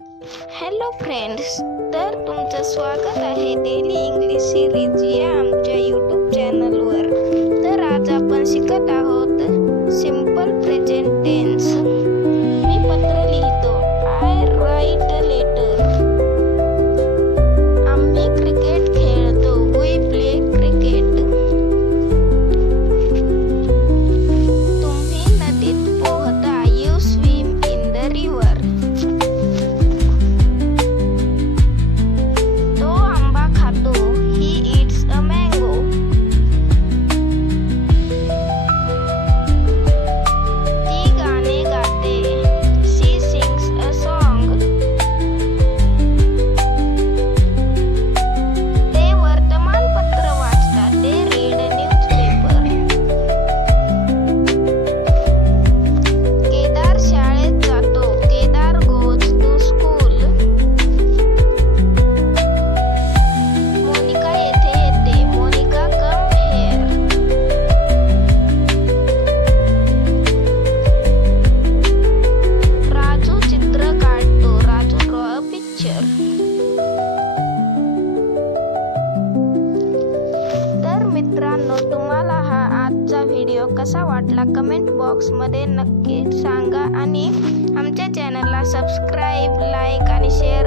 Hello friends, तर तुमचं स्वागत आहे डेली इंग्लिश सिरीज या आमच्या यूट्यूब चॅनलवर. तर आज आपण शिकत आहोत सिंपल प्रेझेंट टेन्स. मी पत्र लिहितो, आय राईट लेटर. आम्ही क्रिकेट खेळतो, वी प्ले क्रिकेट. तुम्ही नदीत पोहता, you swim in the river. तर मित्रांनो, तुम्हाला हा आजचा व्हिडिओ कसा वाटला कमेंट बॉक्समध्ये नक्की सांगा आणि आमच्या चॅनलला सबस्क्राईब, लाईक आणि शेअर